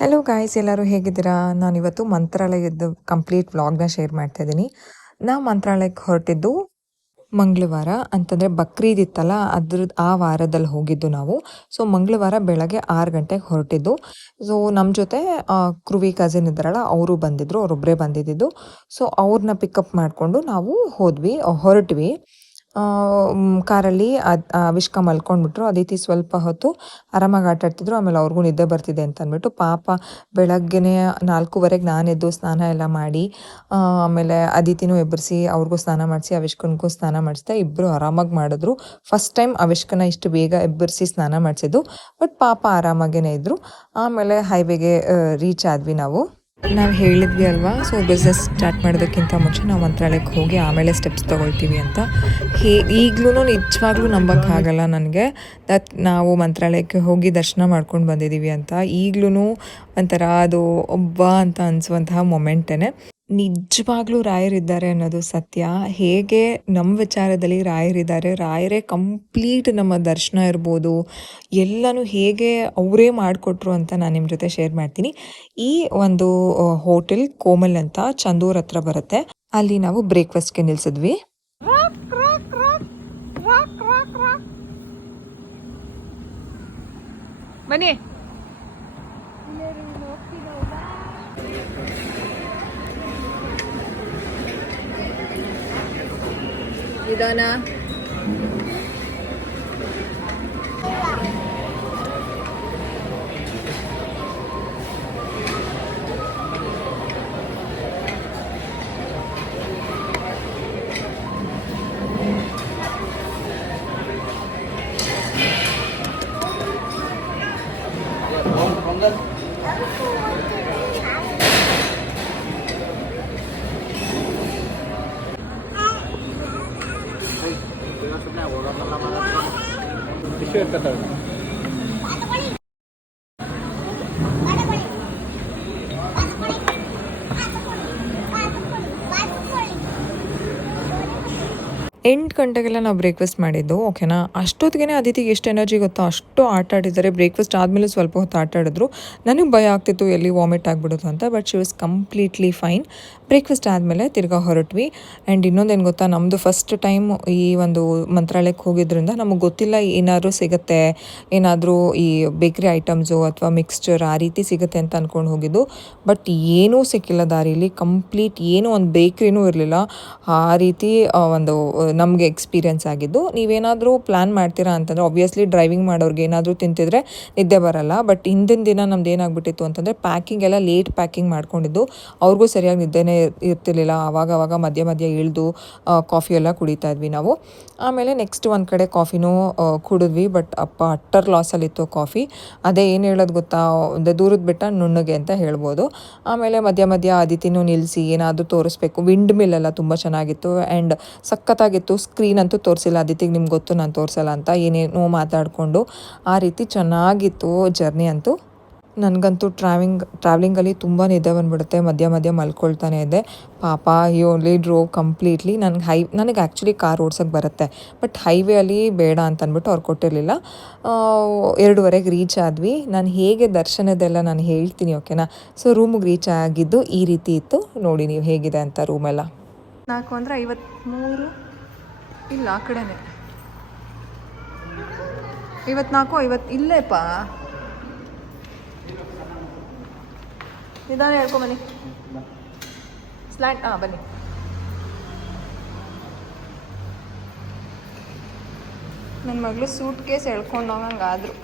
Hello guys, ಎಲ್ಲರೂ ಹೇಗಿದ್ದೀರಾ? ನಾನಿವತ್ತು ಮಂತ್ರಾಲಯದ ಕಂಪ್ಲೀಟ್ ವ್ಲಾಗ್ನ ಶೇರ್ ಮಾಡ್ತಾ ಇದ್ದೀನಿ. ನಾವು ಮಂತ್ರಾಲಯಕ್ಕೆ ಹೊರಟಿದ್ದು ಮಂಗಳವಾರ, ಅಂತಂದರೆ ಬಕ್ರೀದ್ ಇತ್ತಲ್ಲ, ಅದ್ರದ್ದು ಆ ವಾರದಲ್ಲಿ ಹೋಗಿದ್ದು ನಾವು. ಸೊ ಮಂಗಳವಾರ ಬೆಳಗ್ಗೆ 6 ಗಂಟೆಗೆ ಹೊರಟಿದ್ದು. ಸೊ ನಮ್ಮ ಜೊತೆ ಕ್ರುವಿ ಕಸಿನ್ ಇದ್ದಾರಲ್ಲ, ಅವರು ಬಂದಿದ್ದರು, ಅವರೊಬ್ಬರೇ ಬಂದಿದ್ದು. ಸೊ ಅವ್ರನ್ನ ಪಿಕಪ್ ಮಾಡಿಕೊಂಡು ನಾವು ಹೊರಟ್ವಿ. ಕಾರಲ್ಲಿ ಅವಿಷ್ಕ ಮಲ್ಕೊಂಡ್ಬಿಟ್ರು. ಅದಿತಿ ಸ್ವಲ್ಪ ಹೊತ್ತು ಆರಾಮಾಗಿ ಆಟಾಡ್ತಿದ್ರು. ಆಮೇಲೆ ಅವ್ರಿಗೂ ನಿದ್ದೆ ಬರ್ತಿದೆ ಅಂತ ಅಂದ್ಬಿಟ್ಟು ಪಾಪ ಬೆಳಗ್ಗೆನೇ 4:15ಗೆ ನಾನು ಎದ್ದು ಸ್ನಾನ ಎಲ್ಲ ಮಾಡಿ, ಆಮೇಲೆ ಅದಿತಿನೂ ಎಬ್ಬರಿಸಿ ಅವ್ರಿಗೂ ಸ್ನಾನ ಮಾಡಿಸಿ ಅವಿಷ್ಕನಿಗೂ ಸ್ನಾನ ಮಾಡಿಸಿದೆ. ಇಬ್ಬರು ಆರಾಮಾಗಿ ಮಾಡಿದ್ರು. ಫಸ್ಟ್ ಟೈಮ್ ಅವಿಷ್ಕನ ಇಷ್ಟು ಬೇಗ ಎಬ್ಬರಿಸಿ ಸ್ನಾನ ಮಾಡಿಸಿದ್ದು. ಬಟ್ ಪಾಪ ಆರಾಮಾಗೇ ಇದ್ದರು. ಆಮೇಲೆ ಹೈವೇಗೆ ರೀಚ್ ಆದ್ವಿ ನಾವು ಹೇಳಿದ್ವಿ ಅಲ್ವಾ, ಸೊ ಬಿಸ್ನೆಸ್ ಸ್ಟಾರ್ಟ್ ಮಾಡೋದಕ್ಕಿಂತ ಮುಂಚೆ ನಾವು ಮಂತ್ರಾಲಯಕ್ಕೆ ಹೋಗಿ ಆಮೇಲೆ ಸ್ಟೆಪ್ಸ್ ತೊಗೊಳ್ತೀವಿ ಅಂತ. ಈಗಲೂ ನಿಜವಾಗ್ಲೂ ನಂಬೋಕ್ಕಾಗಲ್ಲ ನನಗೆ ನಾವು ಮಂತ್ರಾಲಯಕ್ಕೆ ಹೋಗಿ ದರ್ಶನ ಮಾಡ್ಕೊಂಡು ಬಂದಿದ್ದೀವಿ ಅಂತ. ಈಗಲೂ ಒಂಥರ ಅದು ಅಂತ ಅನಿಸುವಂತಹ ಮೊಮೆಂಟೇ. ನಿಜವಾಗ್ಲೂ ರಾಯರಿದ್ದಾರೆ ಅನ್ನೋದು ಸತ್ಯ. ಹೇಗೆ ನಮ್ಮ ವಿಚಾರದಲ್ಲಿ ರಾಯರಿದ್ದಾರೆ, ರಾಯರೇ ಕಂಪ್ಲೀಟ್ ನಮ್ಮ ದರ್ಶನ ಇರ್ಬೋದು ಎಲ್ಲನೂ ಹೇಗೆ ಅವರೇ ಮಾಡಿಕೊಟ್ರು ಅಂತ ನಾನು ನಿಮ್ಮ ಜೊತೆ ಶೇರ್ ಮಾಡ್ತೀನಿ. ಈ ಒಂದು ಹೋಟೆಲ್ ಕೋಮಲ್ ಅಂತ ಚಂದೂರ್ ಹತ್ರ ಬರುತ್ತೆ. ಅಲ್ಲಿ ನಾವು ಬ್ರೇಕ್ಫಾಸ್ಟ್ಗೆ ನಿಲ್ಸಿದ್ವಿ. ಬನ್ನಿ. ನಿಧಾನ. ಎಂಟು ಗಂಟೆಗೆಲ್ಲ ನಾವು ಬ್ರೇಕ್ಫಾಸ್ಟ್ ಮಾಡಿದ್ದು, ಓಕೆನಾ. ಅಷ್ಟೊತ್ತಿಗೆ ಅದಿತಿಗೆ ಎಷ್ಟು ಎನರ್ಜಿ ಗೊತ್ತೋ ಅಷ್ಟು ಆಟ ಆಡಿದ್ದಾರೆ. ಬ್ರೇಕ್ಫಾಸ್ಟ್ ಆದಮೇಲೆ ಸ್ವಲ್ಪ ಹೊತ್ತು ಆಟ ಆಡಿದ್ರು. ನನಗೆ ಭಯ ಆಗ್ತಿತ್ತು ಎಲ್ಲಿ ವಾಮಿಟ್ ಆಗಿಬಿಡುತ್ತೆ ಅಂತ, but she was completely fine. Breakfast ಆದಮೇಲೆ ತಿರ್ಗಾ ಹೊರಟ್ವಿ. ಆ್ಯಂಡ್ ಇನ್ನೊಂದೇನು ಗೊತ್ತಾ, ನಮ್ಮದು ಫಸ್ಟ್ ಟೈಮ್ ಈ ಒಂದು ಮಂತ್ರಾಲಯಕ್ಕೆ ಹೋಗಿದ್ರಿಂದ ನಮಗೆ ಗೊತ್ತಿಲ್ಲ ಏನಾದರೂ ಸಿಗುತ್ತೆ, ಏನಾದರೂ ಈ ಬೇಕ್ರಿ ಐಟಮ್ಸು ಅಥವಾ ಮಿಕ್ಸ್ಚರ್ ಆ ರೀತಿ ಸಿಗುತ್ತೆ ಅಂತ ಅಂದ್ಕೊಂಡು ಹೋಗಿದ್ದು. ಬಟ್ ಏನೂ ಸಿಕ್ಕಿಲ್ಲ ದಾರಿಲಿ. ಕಂಪ್ಲೀಟ್ ಏನೂ ಒಂದು ಬೇಕ್ರಿನೂ ಇರಲಿಲ್ಲ. ಆ ರೀತಿ ಒಂದು ನಮಗೆ ಎಕ್ಸ್ಪೀರಿಯೆನ್ಸ್ ಆಗಿದ್ದು. ನೀವೇನಾದರೂ ಪ್ಲ್ಯಾನ್ ಮಾಡ್ತೀರಾ ಅಂತಂದರೆ ಆಬ್ವಿಯಸ್ಲಿ ಡ್ರೈವಿಂಗ್ ಮಾಡೋರಿಗೆ ಏನಾದರೂ ತಿಂತಿದ್ರೆ ನಿದ್ದೆ ಬರಲ್ಲ. ಬಟ್ ಹಿಂದಿನ ದಿನ ನಮ್ದು ಏನಾಗ್ಬಿಟ್ಟಿತ್ತು ಅಂತಂದರೆ ಪ್ಯಾಕಿಂಗ್ ಎಲ್ಲ ಲೇಟ್ ಪ್ಯಾಕಿಂಗ್ ಮಾಡ್ಕೊಂಡಿದ್ದು. ಅವ್ರಿಗೂ ಸರಿಯಾಗಿ ನಿದ್ದೆನೇ ಇರ್ತಿರ್ಲಿಲ್ಲ. ಆವಾಗ ಮಧ್ಯೆ ಇಳಿದು ಕಾಫಿ ಎಲ್ಲ ಕುಡಿತಾ ಇದ್ವಿ ನಾವು. ಆಮೇಲೆ ನೆಕ್ಸ್ಟ್ ಒಂದು ಕಡೆ ಕಾಫಿನೂ ಕುಡಿದ್ವಿ. ಬಟ್ ಅಟ್ಟರ್ ಲಾಸಲ್ಲಿತ್ತು ಕಾಫಿ. ಅದೇ ಏನು ಹೇಳೋದು ಗೊತ್ತಾ, ದೂರದ ಬೆಟ್ಟ ನುಣ್ಣಗೆ ಅಂತ ಹೇಳ್ಬೋದು. ಆಮೇಲೆ ಮಧ್ಯ ಅದಿತಿನೂ ನಿಲ್ಲಿಸಿ ಏನಾದರೂ ತೋರಿಸ್ಬೇಕು. ವಿಂಡ್ ಮಿಲ್ ಎಲ್ಲ ತುಂಬ ಚೆನ್ನಾಗಿತ್ತು ಆ್ಯಂಡ್ ಸಖತ್ತಾಗಿತ್ತು. ಸ್ಕ್ರೀನ್ ಅಂತೂ ತೋರಿಸಿಲ್ಲ ಅದಿತಿಗೆ, ನಿಮ್ಗೆ ಗೊತ್ತು ನಾನು ತೋರಿಸಲ್ಲ ಅಂತ. ಏನೇನೋ ಮಾತಾಡಿಕೊಂಡು ಆ ರೀತಿ ಚೆನ್ನಾಗಿತ್ತು ಜರ್ನಿ ಅಂತೂ. ನನಗಂತೂ ಟ್ರಾವೆಲಿಂಗಲ್ಲಿ ತುಂಬ ನಿದ್ದೆ ಬಂದುಬಿಡುತ್ತೆ. ಮಧ್ಯ ಮಲ್ಕೊಳ್ತಾನೆ ಇದ್ದೆ. ಪಾಪ ಈ ಓನ್ಲಿ ಡ್ರೋವ್ ಕಂಪ್ಲೀಟ್ಲಿ. ನನಗೆ ಆ್ಯಕ್ಚುಲಿ ಕಾರ್ ಓಡ್ಸೋಕ್ಕೆ ಬರುತ್ತೆ, ಬಟ್ ಹೈವೇ ಅಲ್ಲಿ ಬೇಡ ಅಂತ ಅಂದ್ಬಿಟ್ಟು ಅವ್ರು ಕೊಟ್ಟಿರಲಿಲ್ಲ. 2:15ಗೆ ರೀಚ್ ಆದ್ವಿ. ನಾನು ಹೇಗೆ ದರ್ಶನದೆಲ್ಲ ನಾನು ಹೇಳ್ತೀನಿ, ಓಕೆನಾ. ಸೊ ರೂಮಿಗೆ ರೀಚ್ ಆಗಿದ್ದು ಈ ರೀತಿ ಇತ್ತು. ನೋಡಿ ನೀವು ಹೇಗಿದೆ ಅಂತ ರೂಮೆಲ್ಲ. 4 ಅಂದರೆ 53 ಇಲ್ಲ, ಆ ಕಡೆನೇ 54 50 ಇಲ್ಲೇಪ್ಪ. ನಿಧಾನ ಹೇಳ್ಕೊಂಬನ್ನಿ. ಸ್ಲ್ಯಾಂಟ್ ಬನ್ನಿ. ನನ್ನ ಮಗಳು ಸೂಟ್ ಕೇಸ್ ಎಳ್ಕೊಂಡು ಹೋಗಂಗಾದ್ರು.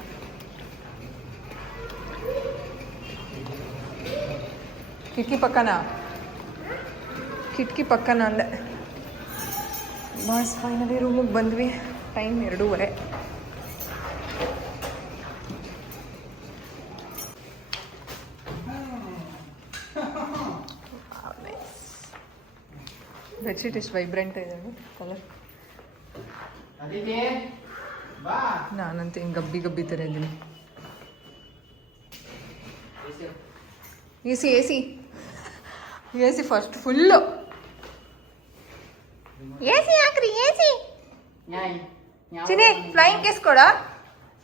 ಕಿಟಕಿ ಪಕ್ಕನ ಅಂದೆ. ಬಸ್ ಫೈನಲಿ ರೂಮಿಗೆ ಬಂದ್ವಿ. ಟೈಮ್ 2:30. ಬೆಡ್ಶೀಟ್ ಇಷ್ಟು ವೈಬ್ರೆಂಟ್ ಇದೆ ಕಲರ್. ನಾನಂತೂ ಹಿಂಗೆ ಗಬ್ಬಿ ಥರ ಇದ್ದೀನಿ. A C first full. A C ಹಾಕ್ರಿ, ಎ ಸಿ. ಚಿನಿ ಫ್ಲೈಯಿಂಗ್ ಕಿಸ್ ಕೊಡ.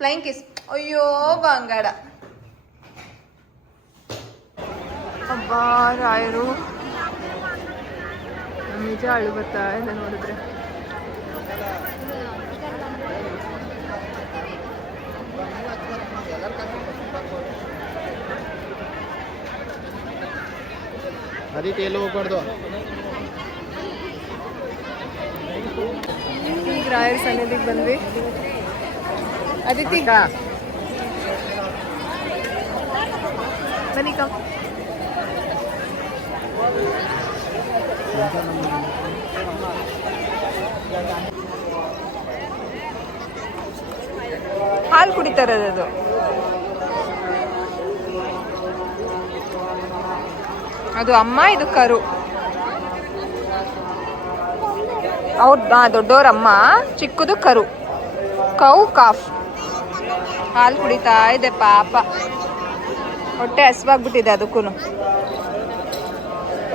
Flying kiss. ಅಯ್ಯೋ ಬಂಗಾಡ. ರಾಯರು ನಿಜ ಅಳು ಬರ್ತಾ ಇದೆ ನೋಡಿದ್ರೆ. ಅದಕ್ಕೆ ಎಲ್ಲೂ ಹೋಗ್ಬಾರ್ದು. ಈಗ ರಾಯರ ಸನ್ನಿಧಿಗೆ ಬಂದ್ವಿ. ಅದಿತಿ ಬನ್ನಿ ಕಮ್. ಹಾಲು ಕುಡಿತಾರೆ ಅದು. ಅದು ಅಮ್ಮ, ಇದು ಕರು. ಅವ್ರ ದೊಡ್ಡವ್ರಮ್ಮ, ಚಿಕ್ಕದು ಕರು. Cow calf. ಹಾಲು ಕುಡಿತಾ ಇದೆ ಪಾಪ. ಹೊಟ್ಟೆ ಹಸ್ವಾಗ್ಬಿಟ್ಟಿದೆ ಅದಕ್ಕೂ.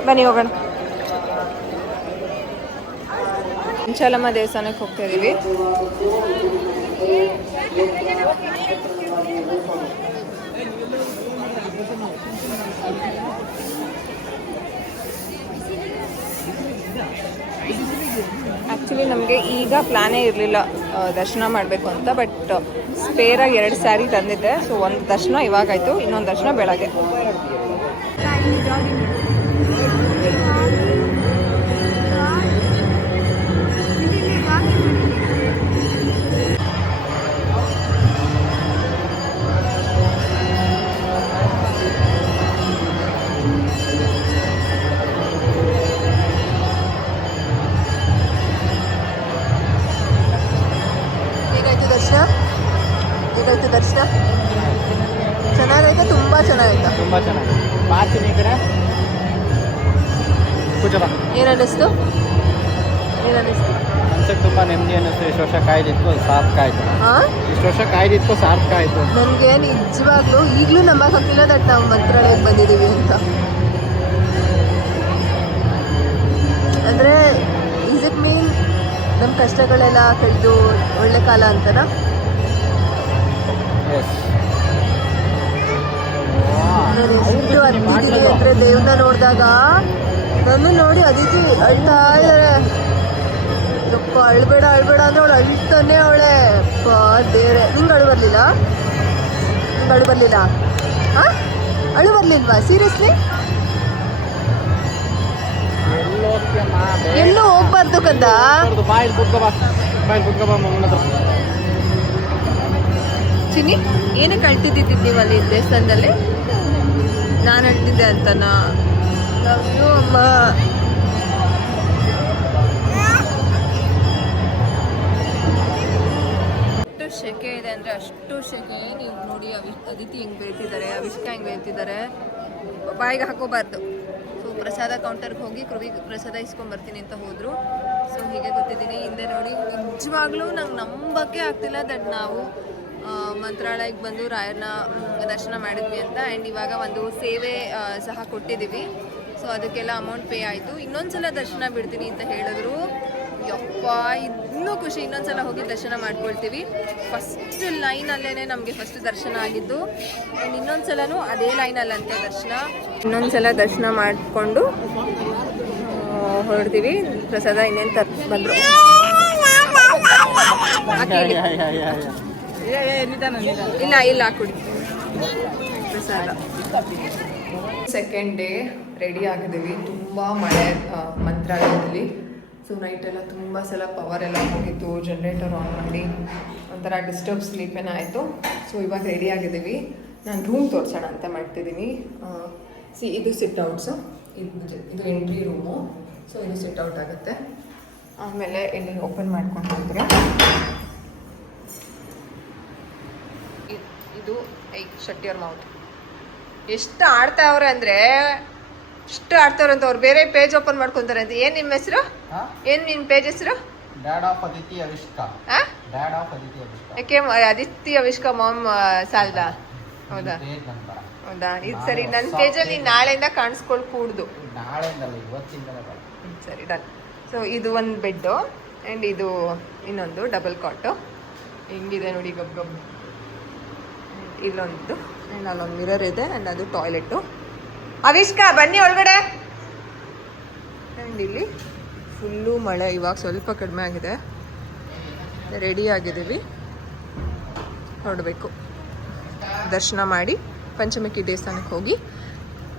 ಬನ್ನಿ ಹೋಗೋಣ. ಇಂಚಲಮ್ಮ ದೇವಸ್ಥಾನಕ್ಕೆ ಹೋಗ್ತಾ ಇದೀವಿ. ಆ್ಯಕ್ಚುಲಿ ನಮಗೆ ಈಗ ಪ್ಲಾನೇ ಇರಲಿಲ್ಲ ದರ್ಶನ ಮಾಡಬೇಕು ಅಂತ, ಬಟ್ ಸ್ಪೇರಾಗಿ 2 ಸ್ಯಾರಿ ತಂದಿದ್ದೆ. ಸೊ ಒಂದು ದರ್ಶನ ಇವಾಗಾಯಿತು, ಇನ್ನೊಂದು ದರ್ಶನ ಬೆಳಗ್ಗೆ. ಹೇಗಾಯ್ತು ದರ್ಶನ? ಚೆನ್ನಾಗೈತೆ, ತುಂಬ ಚೆನ್ನಾಗೈತೆ. ತುಂಬ ಚೆನ್ನಾಗಿ ಮಾಡ್ತೀನಿ. ಈ ಕಡೆ ಏನು ಅನ್ನಿಸ್ತು? ಮನ್ಸಿಗೆ ತುಂಬ ನೆಮ್ಮದಿ ಅನ್ನಿಸ್ತು. ಇಷ್ಟು ವರ್ಷ ಕಾಯ್ದಿತ್ತು, ಸಾರ್ಥಕ ಆಯಿತು. ಇಷ್ಟು ವರ್ಷ ಕಾಯ್ದಿತ್ತು, ಸಾರ್ಥಕ ಆಯಿತು. ನನಗೆ ನಿಜವಾಗ್ಲೂ ಈಗಲೂ ನಂಬಕ್ಕಾಗ್ತಿಲ್ಲ ದಟ್ ನಾವು ಮಂತ್ರಾಲಯಕ್ಕೆ ಬಂದಿದ್ದೀವಿ ಅಂತ. ಅಂದರೆ ಈಸ್ ಇಟ್ ಮೀನ್ ನಮ್ಮ ಕಷ್ಟಗಳೆಲ್ಲ ಕಳೆದು ಒಳ್ಳೆ ಕಾಲ ಅಂತನಾ? ನಾನು ಎಷ್ಟು ಹತ್ತಿದ್ದೀನಿ ಅಂದರೆ ದೇವ್ರನ್ನ ನೋಡಿದಾಗ ನನ್ನ ನೋಡಿ ಅದಿತಿ ಅಳ್ತಾ ಇದ್ದಾರೆ. ಯಪ್ಪ ಅಳ್ಬೇಡ ಅಂದ್ರೆ ಅವಳು ಅಳ್ತಾನೆ ಅವಳೆ. ದೇವ್ರೆ, ನಿಂಗೆ ಅಳು ಬರಲಿಲ್ಲ? ಹಾಂ, ಅಳು ಬರಲಿಲ್ವಾ? ಸೀರಿಯಸ್ಲಿ? ಎಲ್ಲೂ ಹೋಗ್ಬಾರ್ದು ಕಂದ. ಚಿನ್ನಿ, ಏನಕ್ಕೆ ಅಳ್ತಿದ್ದಿದ್ದು ನೀವು ಅಲ್ಲಿ ದೇವಸ್ಥಾನದಲ್ಲಿ? ನಾನು ಅಳ್ತಿದ್ದೆ ಅಂತನಾ? ಅಯ್ಯೋ ಅಮ್ಮ. ಎಷ್ಟು ಶೆಕೆ ಇದೆ ಅಂದರೆ ಅಷ್ಟು ಶೆಕೆ. ನೀವು ನೋಡಿ ಅದಿತಿ ಹೆಂಗೆ ಬೇಯ್ತಿದ್ದಾರೆ, ಅವಿಷ್ಕ ಹೆಂಗೆ ಬೇಯ್ತಿದ್ದಾರೆ. ಬಾಯಿಗೆ ಹಾಕೋಬಾರ್ದು. ಸೊ ಪ್ರಸಾದ ಕೌಂಟರ್ಗೆ ಹೋಗಿ ಪ್ರಸಾದ ಇಸ್ಕೊಂಬರ್ತೀನಿ ಅಂತ ಹೋದರು. ಸೊ ಹೀಗೆ ಗೊತ್ತಿದ್ದೀನಿ. ಹಿಂದೆ ನೋಡಿ, ನಿಜವಾಗ್ಲೂ ನಂಗೆ ನಂಬಕ್ಕೆ ಆಗ್ತಿಲ್ಲ ದಟ್ ನಾವು ಮಂತ್ರಾಲಯಕ್ಕೆ ಬಂದು ರಾಯರನ್ನ ದರ್ಶನ ಮಾಡಿದ್ವಿ ಅಂತ. ಆ್ಯಂಡ್ ಇವಾಗ ಒಂದು ಸೇವೆ ಸಹ ಕೊಟ್ಟಿದ್ದೀವಿ. ಸೊ ಅದಕ್ಕೆಲ್ಲ ಅಮೌಂಟ್ ಪೇ ಆಯಿತು. ಇನ್ನೊಂದ್ಸಲ ದರ್ಶನ ಬಿಡ್ತೀನಿ ಅಂತ ಹೇಳಿದ್ರು. ಯಪ್ಪ, ಇನ್ನೂ ಖುಷಿ. ಇನ್ನೊಂದ್ಸಲ ಹೋಗಿ ದರ್ಶನ ಮಾಡ್ಕೊಳ್ತೀವಿ. ಫಸ್ಟ್ ಲೈನಲ್ಲೇ ನಮಗೆ ಫಸ್ಟ್ ದರ್ಶನ ಆಗಿದ್ದು. ಆ್ಯಂಡ್ ಇನ್ನೊಂದ್ಸಲನೂ ಅದೇ ಲೈನಲ್ಲಂತೆ ದರ್ಶನ. ಇನ್ನೊಂದ್ಸಲ ದರ್ಶನ ಮಾಡಿಕೊಂಡು ಹೊರಡ್ತೀವಿ. ಪ್ರಸಾದ ಇನ್ನೇನು ಬಂದರು. ಇಲ್ಲ ಕುಡಿ ಪ್ರಸಾದ. ಸೆಕೆಂಡ್ ಡೇ ರೆಡಿ ಆಗಿದ್ದೀವಿ. ತುಂಬ ಮಳೆ ಮಂತ್ರಾಲಯದಲ್ಲಿ. ಸೊ ನೈಟೆಲ್ಲ ತುಂಬ ಸಲ ಪವರ್ ಎಲ್ಲ ಹೋಗಿತ್ತು. ಜನ್ರೇಟರ್ ಆನ್ ಮಾಡಿ ಒಂಥರ ಡಿಸ್ಟರ್ಬ್ ಸ್ಲೀಪೇನ ಆಯಿತು. ಸೊ ಇವಾಗ ರೆಡಿ ಆಗಿದ್ದೀವಿ. ನಾನು ರೂಮ್ ತೋರಿಸೋಣ ಅಂತ ಮಾಡ್ತಿದ್ದೀನಿ. ಇದು ಸಿಟ್ ಔಟ್ಸು, ಇದು ಎಂಟ್ರಿ ರೂಮು. ಸೊ ಇದು ಸಿಟ್ ಔಟ್ ಆಗುತ್ತೆ. ಆಮೇಲೆ ಇಲ್ಲಿ ಓಪನ್ ಮಾಡ್ಕೊಂಡು ಹೋದರೆ ಇದು ಶಟ್ ಯುವರ್ ಮೌತ್. ಎಷ್ಟು ಆಡ್ತಾವ್ರೆ ಅಂದರೆ ಇಷ್ಟು ಆಡ್ತಾವ್ರೆ ಅಂತ. ಅವ್ರು ಬೇರೆ ಪೇಜ್ ಓಪನ್ ಮಾಡ್ಕೊತಾರೆ ಅಂತ. ಏನು ನಿಮ್ಮ ಹೆಸರು? ಏನು ನಿಮ್ಮ ಪೇಜ್ ಹೆಸರು? ಯಾಕೆ ಅದಿತಿ ಅವಿಷ್ಕ ಮಾಮ್ ಸಾಲ್ದಾ? ಹೌದಾ? ಇದು ಸರಿ. ನನ್ನ ಪೇಜಲ್ಲಿ ನಾಳೆಯಿಂದ ಕಾಣಿಸ್ಕೊಂಡು ಕೂಡ್ದು. ಸರಿ, ಡನ್. ಸೊ ಇದು ಒಂದು ಬೆಡ್ಡು ಆ್ಯಂಡ್ ಇದು ಇನ್ನೊಂದು ಡಬಲ್ ಕಾಟು. ಹಿಂಗಿದೆ ನೋಡಿ, ಗಬ್ಬು. ಇಲ್ಲೊಂದು ಆ್ಯಂಡ್ ಅಲ್ಲೊಂದು ಮಿರರ್ ಇದೆ ಆ್ಯಂಡ್ ಅದು ಟಾಯ್ಲೆಟು. ಅವಿಷ್ಕ ಬನ್ನಿ ಒಳಗಡೆ. ಆ್ಯಂಡ್ ಇಲ್ಲಿ ಫುಲ್ಲು ಮಳೆ, ಇವಾಗ ಸ್ವಲ್ಪ ಕಡಿಮೆ ಆಗಿದೆ. ರೆಡಿ ಆಗಿದ್ದೀವಿ, ಹೊರಡಬೇಕು. ದರ್ಶನ ಮಾಡಿ ಪಂಚಮುಖಿ ದೇವಸ್ಥಾನಕ್ಕೆ ಹೋಗಿ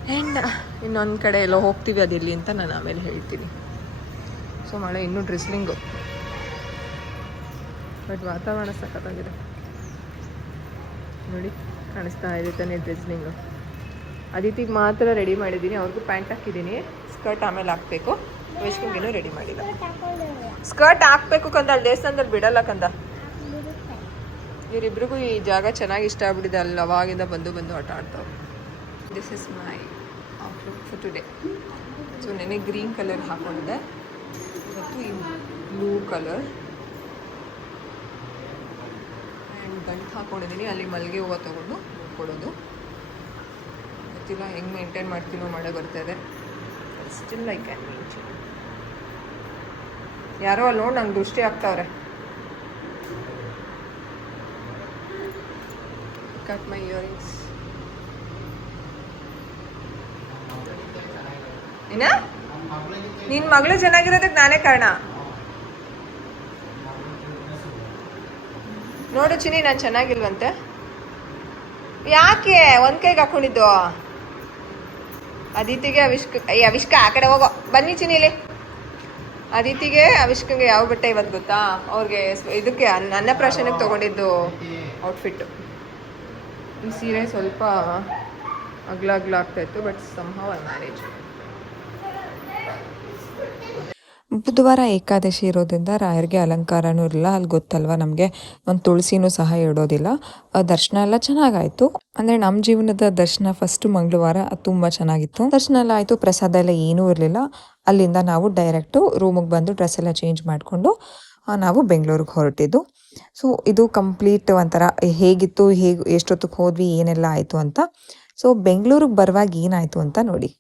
ಆ್ಯಂಡ್ ಇನ್ನೊಂದು ಕಡೆ ಎಲ್ಲೋ ಹೋಗ್ತೀವಿ, ಅದೆಲ್ಲಿ ಅಂತ ನಾನು ಆಮೇಲೆ ಹೇಳ್ತೀನಿ. ಸೊ ಮಳೆ ಇನ್ನೂ ಡ್ರಿಸ್ಲಿಂಗು, ಬಟ್ ವಾತಾವರಣ ಸಖತ್ತಾಗಿದೆ ನೋಡಿ, ಕಾಣಿಸ್ತಾ ಇದೆ ತಾನೇ ಡ್ರಿಸ್ಲಿಂಗು. ಅದಿತಿಗೆ ಮಾತ್ರ ರೆಡಿ ಮಾಡಿದ್ದೀನಿ, ಅವ್ರಿಗೂ ಪ್ಯಾಂಟ್ ಹಾಕಿದ್ದೀನಿ, ಸ್ಕರ್ಟ್ ಆಮೇಲೆ ಹಾಕಬೇಕು. ವೈಷ್ಣವಿಗೇನು ರೆಡಿ ಮಾಡಿಲ್ಲ. ಸ್ಕರ್ಟ್ ಹಾಕ್ಬೇಕು ಕಂದ, ಅಲ್ಲಿ ದೇವಸ್ಥಾನದಲ್ಲಿ ಬಿಡಲ್ಲ ಕಂದ. ಇವರಿಬ್ರಿಗೂ ಈ ಜಾಗ ಚೆನ್ನಾಗಿ ಇಷ್ಟ ಆಗ್ಬಿಟ್ಟಿದೆ, ಅಲ್ಲಿ ಅವಾಗಿಂದ ಬಂದು ಬಂದು ಆಟ ಆಡ್ತಾವೆ. This is my outlook for today. So ನೆನೆ ಗ್ರೀನ್ ಕಲರ್ ಹಾಕ್ಕೊಂಡಿದ್ದೆ, ಇವತ್ತು ಈ ಬ್ಲೂ ಕಲರ್ ಆ್ಯಂಡ್ ಗಂಟು ಹಾಕ್ಕೊಂಡಿದ್ದೀನಿ. ಅಲ್ಲಿ ಮಲ್ಲಿಗೆ ಹೂವು ತೊಗೊಂಡು ಕೊಡೋದು. ಗೊತ್ತಿಲ್ಲ ಹೆಂಗೆ ಮೇಂಟೈನ್ ಮಾಡ್ತೀನೋ, ಮಳೆ ಬರ್ತಾ ಇದೆ. Still I can maintain. ಯಾರೋ ಅಲ್ಲಿ ನೋಡಿ ನಂಗೆ ದೃಷ್ಟಿ ಆಗ್ತಾವ್ರೆ. ಕಟ್ ಮೈ ಇಯರಿಂಗ್ಸ್. ಏನ ನಿನ್ನ ಮಗಳು ಚೆನ್ನಾಗಿರೋದಕ್ಕೆ ನಾನೇ ಕಾರಣ. ನೋಡು ಚಿನಿ, ನಾನು ಚೆನ್ನಾಗಿಲ್ವಂತೆ. ಯಾಕೆ ಒಂದ್ ಕೈಗೆ ಹಾಕೊಂಡಿದ್ದು? ಅದಿತಿಗೆ ಅವಿಷ್ಕ ಆ ಕಡೆ ಹೋಗೋ. ಬನ್ನಿ ಚಿನಿಲಿ. ಅದಿತಿಗೆ ಅವಿಷ್ಕಂಗೆ ಯಾವ ಬಟ್ಟೆ ಇವತ್ತು ಗೊತ್ತಾ? ಅವ್ರಿಗೆ ಇದಕ್ಕೆ ಅನ್ನಪ್ರಾಶನಕ್ಕೆ ತೊಗೊಂಡಿದ್ದು ಔಟ್ಫಿಟ್ಟು. ಈ ಸೀರೆ ಸ್ವಲ್ಪ ಅಗ್ಲ ಆಗ್ತಾಯಿತ್ತು, ಬಟ್ ಸಂಹೌ ಐ ಮ್ಯಾನೇಜ್. ಬುಧವಾರ ಏಕಾದಶಿ ಇರೋದ್ರಿಂದ ರಾಯರಿಗೆ ಅಲಂಕಾರನೂ ಇರಲ್ಲ. ಅಲ್ಲಿ ಗೊತ್ತಲ್ವ ನಮಗೆ, ಒಂದು ತುಳಸಿನೂ ಸಹ ಇಡೋದಿಲ್ಲ. ದರ್ಶನ ಎಲ್ಲ ಚೆನ್ನಾಗಾಯಿತು. ಅಂದರೆ ನಮ್ಮ ಜೀವನದ ದರ್ಶನ ಫಸ್ಟು ಮಂಗಳವಾರ ಅದು ತುಂಬ ಚೆನ್ನಾಗಿತ್ತು. ದರ್ಶನ ಎಲ್ಲ ಆಯಿತು, ಪ್ರಸಾದ ಎಲ್ಲ ಏನೂ ಇರಲಿಲ್ಲ. ಅಲ್ಲಿಂದ ನಾವು ಡೈರೆಕ್ಟು ರೂಮಿಗೆ ಬಂದು ಡ್ರೆಸ್ ಎಲ್ಲ ಚೇಂಜ್ ಮಾಡಿಕೊಂಡು ನಾವು ಬೆಂಗಳೂರಿಗೆ ಹೊರಟಿದ್ದು. ಸೊ ಇದು ಕಂಪ್ಲೀಟ್ ಒಂಥರ ಹೇಗಿತ್ತು, ಎಷ್ಟೊತ್ತಿಗೆ ಹೋದ್ವಿ, ಏನೆಲ್ಲ ಆಯಿತು ಅಂತ. ಸೊ ಬೆಂಗಳೂರಿಗೆ ಬರುವಾಗ ಏನಾಯಿತು ಅಂತ ನೋಡಿ.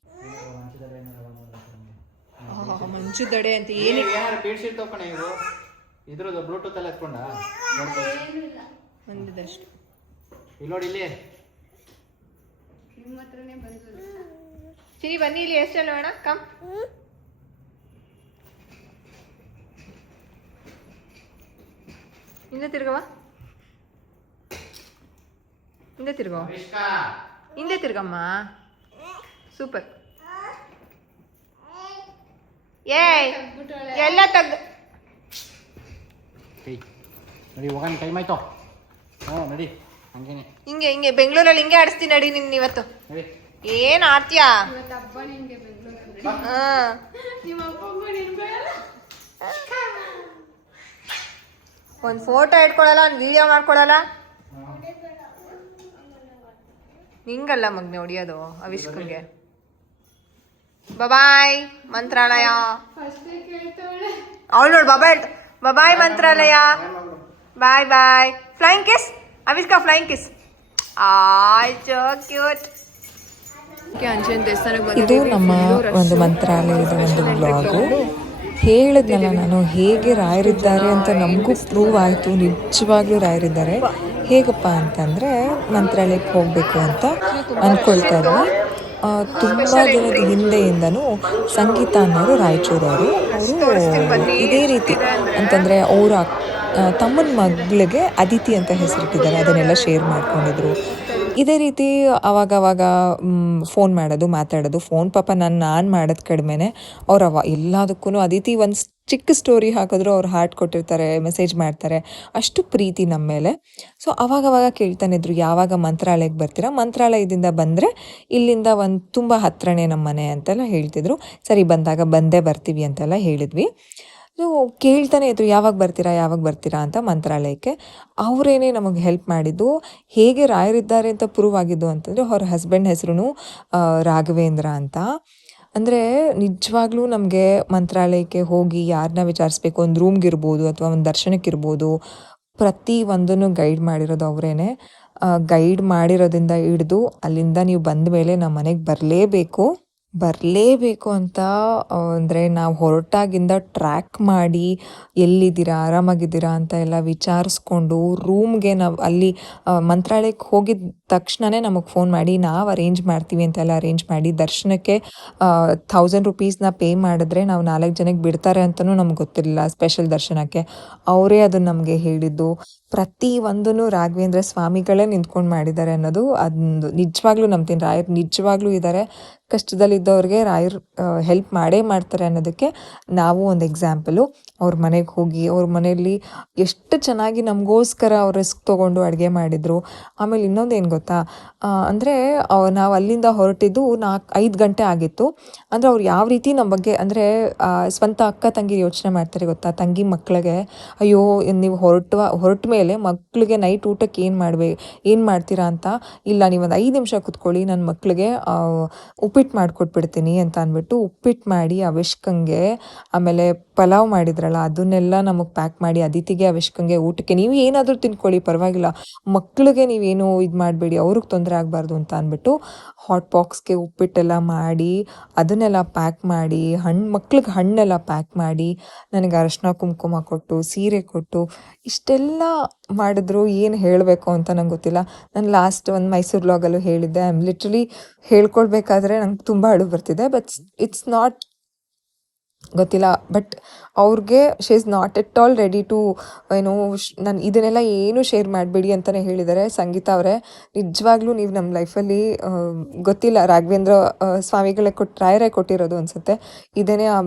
ಮಂಚು ದಡೆ ಅಂತ ಇದ್ರದ್ದು ಬ್ಲೂಟೂತ್ ಎಲ್ಲ ಎತ್ಕೊಂಡ ಒಂದಿದಷ್ಟು ಇಲ್ಲಿ ನೋಡಿ. ಇಲ್ಲಿ ಚಿನಿ ಬನ್ನಿ, ಇಲ್ಲಿ ಎಷ್ಟೆಲ್ಲ ಬೇಡ ಕಮ್. ಹಿಂದೆ ತಿರ್ಗವ, ಹಿಂದೆ ತಿರ್ಗವ, ಹಿಂದೆ ತಿರ್ಗಮ್ಮ. ಸೂಪರ್. ಏಯ್ ಎಲ್ಲ ತೆಗ್ದು ನಡಿ ಹೋಗೋಣ, ಟೈಮ್ ಆಯ್ತು. ಹ್ಞೂ ನಡಿ, ಹಂಗೇನೆ ಹಿಂಗೆ ಹಿಂಗೆ ಬೆಂಗಳೂರಲ್ಲಿ ಹಿಂಗೆ ಆಡಿಸ್ತೀನಿ ನಡಿ. ನಿನ್ನ ಇವತ್ತು ಏನು ಆಡ್ತೀಯಾ? ಒಂದು ಫೋಟೋ ಇಟ್ಕೊಳಲ್ಲ, ಒಂದು ವಿಡಿಯೋ ಮಾಡ್ಕೊಳಲ್ಲ. ನಿಂಗಲ್ಲ ಮಗ್ನೆ ಹೊಡಿಯೋದು ಅವಿಷ್ಕಂಗೆ. ಬಾಯ್ ಮಂತ್ರಾಲಯ. ಅವಳು ನೋಡು bye, bye Mantralaya, bye bye. Flying kiss Avishka, flying kiss. ಆಯ್ತು, ಕ್ಯೂಟ್. ಇದು ನಮ್ಮ ಒಂದು ಮಂತ್ರಾಲಯದ ಒಂದು ಬ್ಲಾಗು. ಹೇಳಿದ್ನಲ್ಲ ನಾನು, ಹೇಗೆ ರಾಯರಿದ್ದಾರೆ ಅಂತ ನಮಗೂ ಪ್ರೂವ್ ಆಯಿತು. ನಿಜವಾಗ್ಲೂ ರಾಯರಿದ್ದಾರೆ. ಹೇಗಪ್ಪ ಅಂತಂದರೆ, ಮಂತ್ರಾಲಯಕ್ಕೆ ಹೋಗಬೇಕು ಅಂತ ಅಂದ್ಕೊಳ್ತಾ ಇದ್ವಿ. ತುಂಬ ದಿನದ ಹಿಂದೆಯಿಂದನೂ ಸಂಗೀತ ಅನ್ನೋರು, ರಾಯಚೂರವರು, ಅವರು ಇದೇ ರೀತಿ ಅಂತಂದರೆ ಅವರ ತಮ್ಮನ ಮಗಳಿಗೆ ಅದಿತಿ ಅಂತ ಹೆಸರಿಟ್ಟಿದ್ದಾರೆ. ಅದನ್ನೆಲ್ಲ ಶೇರ್ ಮಾಡ್ಕೊಂಡಿದ್ರು. ಇದೇ ರೀತಿ ಅವಾಗವಾಗ ಫೋನ್ ಮಾಡೋದು, ಮಾತಾಡೋದು. ಫೋನ್ ಪಾಪ ನಾನು ಮಾಡೋದು ಕಡಿಮೆನೆ. ಅವ್ರು ಎಲ್ಲದಕ್ಕೂ ಅದಿತಿ ಒಂದು ಚಿಕ್ಕ ಸ್ಟೋರಿ ಹಾಕಿದ್ರು ಅವ್ರು ಹಾರ್ಟ್ ಕೊಟ್ಟಿರ್ತಾರೆ, ಮೆಸೇಜ್ ಮಾಡ್ತಾರೆ. ಅಷ್ಟು ಪ್ರೀತಿ ನಮ್ಮ ಮೇಲೆ. ಸೊ ಅವಾಗವಾಗ ಕೇಳ್ತಾನಿದ್ರು, ಯಾವಾಗ ಮಂತ್ರಾಲಯಕ್ಕೆ ಬರ್ತೀರಾ? ಮಂತ್ರಾಲಯದಿಂದ ಬಂದರೆ ಇಲ್ಲಿಂದ ಒಂದು ತುಂಬ ಹತ್ರನೇ ನಮ್ಮ ಮನೆ ಅಂತೆಲ್ಲ ಹೇಳ್ತಿದ್ರು. ಸರಿ, ಬಂದಾಗ ಬಂದೇ ಬರ್ತೀವಿ ಅಂತೆಲ್ಲ ಹೇಳಿದ್ವಿ. ಸೊ ಕೇಳ್ತಾನೆ ಇದ್ರು, ಯಾವಾಗ ಬರ್ತೀರಾ ಅಂತ ಮಂತ್ರಾಲಯಕ್ಕೆ. ಅವರೇನೇ ನಮಗೆ ಹೆಲ್ಪ್ ಮಾಡಿದ್ದು. ಹೇಗೆ ರಾಯರಿದ್ದಾರೆ ಅಂತ ಪ್ರೂವ್ ಆಗಿದ್ದು ಅಂತಂದರೆ, ಅವ್ರ ಹಸ್ಬೆಂಡ್ ಹೆಸರು ರಾಘವೇಂದ್ರ ಅಂತ. ಅಂದರೆ ನಿಜವಾಗ್ಲೂ ನಮಗೆ ಮಂತ್ರಾಲಯಕ್ಕೆ ಹೋಗಿ ಯಾರನ್ನ ವಿಚಾರಿಸ್ಬೇಕು, ಒಂದು ರೂಮ್ಗಿರ್ಬೋದು ಅಥವಾ ಒಂದು ದರ್ಶನಕ್ಕಿರ್ಬೋದು, ಪ್ರತಿ ಒಂದನ್ನು ಗೈಡ್ ಮಾಡಿರೋದು ಅವರೇನೆ. ಗೈಡ್ ಮಾಡಿರೋದ್ರಿಂದ ಹಿಡಿದು ಅಲ್ಲಿಂದ ನೀವು ಬಂದ ಮೇಲೆ ನಮ್ಮ ಮನೆಗೆ ಬರಲೇಬೇಕು, ಬರಲೇಬೇಕು ಅಂತ ಅಂದರೆ ನಾವು ಹೊರಟಾಗಿಂದ ಟ್ರ್ಯಾಕ್ ಮಾಡಿ ಎಲ್ಲಿದ್ದೀರಾ ಆರಾಮಾಗಿದ್ದೀರಾ ಅಂತ ಎಲ್ಲ ವಿಚಾರಿಸ್ಕೊಂಡು ರೂಮ್ಗೆ ನಾವು ಅಲ್ಲಿ ಮಂತ್ರಾಲಯಕ್ಕೆ ಹೋಗಿದ ತಕ್ಷಣವೇ ನಮಗೆ ಫೋನ್ ಮಾಡಿ ನಾವು ಅರೇಂಜ್ ಮಾಡ್ತೀವಿ ಅಂತೆಲ್ಲ ಅರೇಂಜ್ ಮಾಡಿ ದರ್ಶನಕ್ಕೆ 1000 ರೂಪೀಸ್ನ ಪೇ ಮಾಡಿದ್ರೆ ನಾವು 4 ಜನಕ್ಕೆ ಬಿಡ್ತಾರೆ ಅಂತಲೂ ನಮ್ಗೆ ಗೊತ್ತಿರಲಿಲ್ಲ ಸ್ಪೆಷಲ್ ದರ್ಶನಕ್ಕೆ. ಅವರೇ ಅದನ್ನು ನಮಗೆ ಹೇಳಿದ್ದು. ಪ್ರತಿ ಒಂದೂ ರಾಘವೇಂದ್ರ ಸ್ವಾಮಿಗಳೇ ನಿಂತ್ಕೊಂಡು ಮಾಡಿದ್ದಾರೆ ಅನ್ನೋದು ಅದೊಂದು ನಿಜವಾಗ್ಲೂ ನಂಬ್ತೀನಿ. ರಾಯರು ನಿಜವಾಗ್ಲೂ ಇದ್ದಾರೆ. ಕಷ್ಟದಲ್ಲಿದ್ದವ್ರಿಗೆ ರಾಯರು ಹೆಲ್ಪ್ ಮಾಡೇ ಮಾಡ್ತಾರೆ ಅನ್ನೋದಕ್ಕೆ ನಾವು ಒಂದು ಎಕ್ಸಾಂಪಲು. ಅವ್ರ ಮನೆಗೆ ಹೋಗಿ ಅವ್ರ ಮನೆಯಲ್ಲಿ ಎಷ್ಟು ಚೆನ್ನಾಗಿ ನಮಗೋಸ್ಕರ ಅವ್ರು ರಿಸ್ಕ್ ತೊಗೊಂಡು ಅಡುಗೆ ಮಾಡಿದರು. ಆಮೇಲೆ ಇನ್ನೊಂದು ಏನು ಗೊತ್ತಾ, ಅಂದರೆ ನಾವು ಅಲ್ಲಿಂದ ಹೊರಟಿದ್ದು 5 ಗಂಟೆ ಆಗಿತ್ತು. ಅಂದರೆ ಅವ್ರು ಯಾವ ರೀತಿ ನಮ್ಮ ಬಗ್ಗೆ ಅಂದರೆ ಸ್ವಂತ ಅಕ್ಕ ತಂಗಿ ಯೋಚನೆ ಮಾಡ್ತಾರೆ ಗೊತ್ತಾ, ತಂಗಿ ಮಕ್ಕಳಿಗೆ ಅಯ್ಯೋ ನೀವು ಹೊರಟ ಮೇಲೆ ಮಕ್ಕಳಿಗೆ ನೈಟ್ ಊಟಕ್ಕೆ ಏನು ಮಾಡ್ತೀರಾ ಅಂತ, ಇಲ್ಲ ನೀವೊಂದು 5 ನಿಮಿಷ ಕೂತ್ಕೊಳ್ಳಿ ನನ್ನ ಮಕ್ಕಳಿಗೆ ಉಪ್ಪಿಟ್ಟು ಮಾಡಿಕೊಟ್ಬಿಡ್ತೀನಿ ಅಂತ ಅಂದ್ಬಿಟ್ಟು ಉಪ್ಪಿಟ್ಟು ಮಾಡಿ ಅವಿಷ್ಕಂಗೆ, ಆಮೇಲೆ ಪಲಾವ್ ಮಾಡಿದ್ರಲ್ಲ ಅದನ್ನೆಲ್ಲ ನಮಗೆ ಪ್ಯಾಕ್ ಮಾಡಿ ಅದಿತಿಗೆ ಅವಿಷ್ಕಂಗೆ ಊಟಕ್ಕೆ ನೀವು ಏನಾದರೂ ತಿನ್ಕೊಳ್ಳಿ ಪರವಾಗಿಲ್ಲ, ಮಕ್ಕಳಿಗೆ ನೀವೇನು ಇದು ಮಾಡಬೇಡಿ, ಅವ್ರಿಗೆ ತೊಂದರೆ ಆಗಬಾರ್ದು ಅಂತ ಅಂದ್ಬಿಟ್ಟು ಹಾಟ್ ಬಾಕ್ಸ್ಗೆ ಉಪ್ಪಿಟ್ಟೆಲ್ಲ ಮಾಡಿ ಅದನ್ನೆಲ್ಲ ಪ್ಯಾಕ್ ಮಾಡಿ ಮಕ್ಳಿಗೆ ಹಣ್ಣೆಲ್ಲ ಪ್ಯಾಕ್ ಮಾಡಿ ನನಗೆ ಅರಶಿನ ಕುಂಕುಮ ಕೊಟ್ಟು ಸೀರೆ ಕೊಟ್ಟು ಇಷ್ಟೆಲ್ಲ ಮಾಡಿದ್ರು. ಏನು ಹೇಳಬೇಕು ಅಂತ ನಂಗೆ ಗೊತ್ತಿಲ್ಲ. ನಾನು ಲಾಸ್ಟ್ ಒಂದು ಮೈಸೂರು ವ್ಲಾಗಲ್ಲೂ ಹೇಳಿದ್ದೆ, ಐ ಆಮ್ ಲಿಟ್ರಲಿ ಹೇಳ್ಕೊಳ್ಬೇಕಾದ್ರೆ ನಂಗೆ ತುಂಬ ಅಳು ಬರ್ತಿದೆ. ಬಟ್ ಇಟ್ಸ್ ನಾಟ್ ಗೊತ್ತಿಲ್ಲ, ಬಟ್ ಅವ್ರಿಗೆ she is not at all ready to ಏನು ನಾನು ಇದನ್ನೆಲ್ಲ ಏನೂ ಶೇರ್ ಮಾಡಬೇಡಿ ಅಂತಲೇ ಹೇಳಿದ್ದಾರೆ. ಸಂಗೀತ ಅವರೇ, ನಿಜವಾಗ್ಲೂ ನೀವು ನಮ್ಮ ಲೈಫಲ್ಲಿ ಗೊತ್ತಿಲ್ಲ ರಾಘವೇಂದ್ರ ಸ್ವಾಮಿಗಳೇ ರಾಯರೇ ಕೊಟ್ಟಿರೋದು ಅನಿಸುತ್ತೆ. ಇದೇನೇ ಆ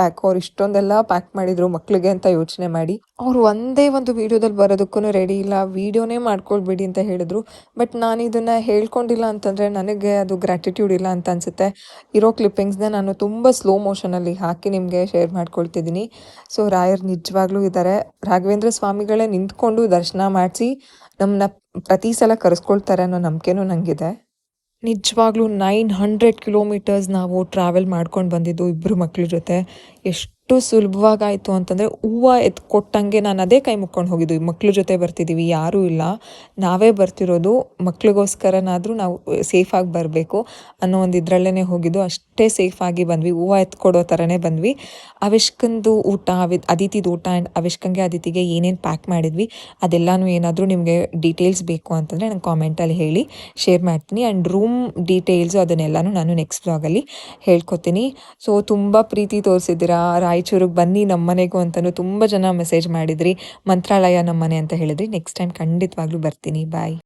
ಪ್ಯಾಕ್ ಅವ್ರು ಇಷ್ಟೊಂದೆಲ್ಲ ಪ್ಯಾಕ್ ಮಾಡಿದರು ಮಕ್ಕಳಿಗೆ ಅಂತ ಯೋಚನೆ ಮಾಡಿ. ಅವ್ರು ಒಂದೇ ಒಂದು ವೀಡಿಯೋದಲ್ಲಿ ಬರೋದಕ್ಕೂ ರೆಡಿ ಇಲ್ಲ, ವೀಡಿಯೋನೇ ಮಾಡ್ಕೊಳ್ಬೇಡಿ ಅಂತ ಹೇಳಿದ್ರು. ಬಟ್ ನಾನು ಇದನ್ನು ಹೇಳ್ಕೊಂಡಿಲ್ಲ ಅಂತಂದರೆ ನನಗೆ ಅದು ಗ್ರ್ಯಾಟಿಟ್ಯೂಡ್ ಇಲ್ಲ ಅಂತ ಅನಿಸುತ್ತೆ. ಇರೋ ಕ್ಲಿಪ್ಪಿಂಗ್ಸ್ನ ನಾನು ತುಂಬ ಸ್ಲೋ ಮೋಷನಲ್ಲಿ ಹಾಕಿ ನಿಮಗೆ ಶೇರ್ ಮಾಡ್ಕೊಳ್ತಿದ್ದೀನಿ. ಸೊ ರಾಯರು ನಿಜವಾಗ್ಲೂ ಇದ್ದಾರೆ. ರಾಘವೇಂದ್ರ ಸ್ವಾಮಿಗಳೇ ನಿಂತ್ಕೊಂಡು ದರ್ಶನ ಮಾಡಿಸಿ ನಮ್ಮನ್ನ ಪ್ರತಿ ಸಲ ಕರೆಸ್ಕೊಳ್ತಾರೆ ಅನ್ನೋ ನಂಬಿಕೆನೂ ನನಗಿದೆ. ನಿಜವಾಗ್ಲೂ 900 ಕಿಲೋಮೀಟರ್ಸ್ ನಾವು ಟ್ರಾವೆಲ್ ಮಾಡ್ಕೊಂಡು ಬಂದಿದ್ದು ಇಬ್ಬರು ಮಕ್ಳ ಜೊತೆ. ಎಷ್ಟು ಸುಲಭವಾಗಾಯಿತು ಅಂತಂದರೆ ಹೂವು ಕೊಟ್ಟಂಗೆ ನಾನು ಅದೇ ಕೈ ಮುಕ್ಕೊಂಡು ಹೋಗಿದ್ದು. ಮಕ್ಳ ಜೊತೆ ಬರ್ತಿದ್ದೀವಿ, ಯಾರೂ ಇಲ್ಲ, ನಾವೇ ಬರ್ತಿರೋದು, ಮಕ್ಳಿಗೋಸ್ಕರನಾದರೂ ನಾವು ಸೇಫಾಗಿ ಬರಬೇಕು ಅನ್ನೋ ಒಂದು ಇದರಲ್ಲೇ ಹೋಗಿದ್ದು. ಅಷ್ಟೇ ಸೇಫಾಗಿ ಬಂದ್ವಿ, ಹೂವು ಎತ್ಕೊಡೋ ಥರನೇ ಬಂದ್ವಿ. ಅವಿಷ್ಕಂದು ಊಟ, ಅದಿತಿದು ಊಟ ಆ್ಯಂಡ್ ಅವಿಷ್ಕಂಗೆ ಅದಿತಿಗೆ ಏನೇನು ಪ್ಯಾಕ್ ಮಾಡಿದ್ವಿ ಅದೆಲ್ಲನೂ ಏನಾದರೂ ನಿಮಗೆ ಡೀಟೇಲ್ಸ್ ಬೇಕು ಅಂತಂದರೆ ನಂಗೆ ಕಾಮೆಂಟಲ್ಲಿ ಹೇಳಿ ಶೇರ್ ಮಾಡ್ತೀನಿ. ಆ್ಯಂಡ್ ರೂಮ್ ಡೀಟೇಲ್ಸು ಅದನ್ನೆಲ್ಲನೂ ನಾನು ನೆಕ್ಸ್ಟ್ ವ್ಲಾಗಲ್ಲಿ ಹೇಳ್ಕೊತೀನಿ. ಸೊ ತುಂಬ ಪ್ರೀತಿ ತೋರಿಸಿದ್ದೀರಾ. ರಾಯಚೂರಿಗೆ ಬನ್ನಿ ನಮ್ಮ ಮನೆಗೂ ಅಂತಲೂ ತುಂಬ ಜನ ಮೆಸೇಜ್ ಮಾಡಿದ್ರಿ. ಮಂತ್ರಾಲಯ ನಮ್ಮ ಮನೆ ಅಂತ ಹೇಳಿದ್ರಿ. ನೆಕ್ಸ್ಟ್ ಟೈಮ್ ಖಂಡಿತವಾಗ್ಲೂ ಬರ್ತೀನಿ. ಬಾಯ್.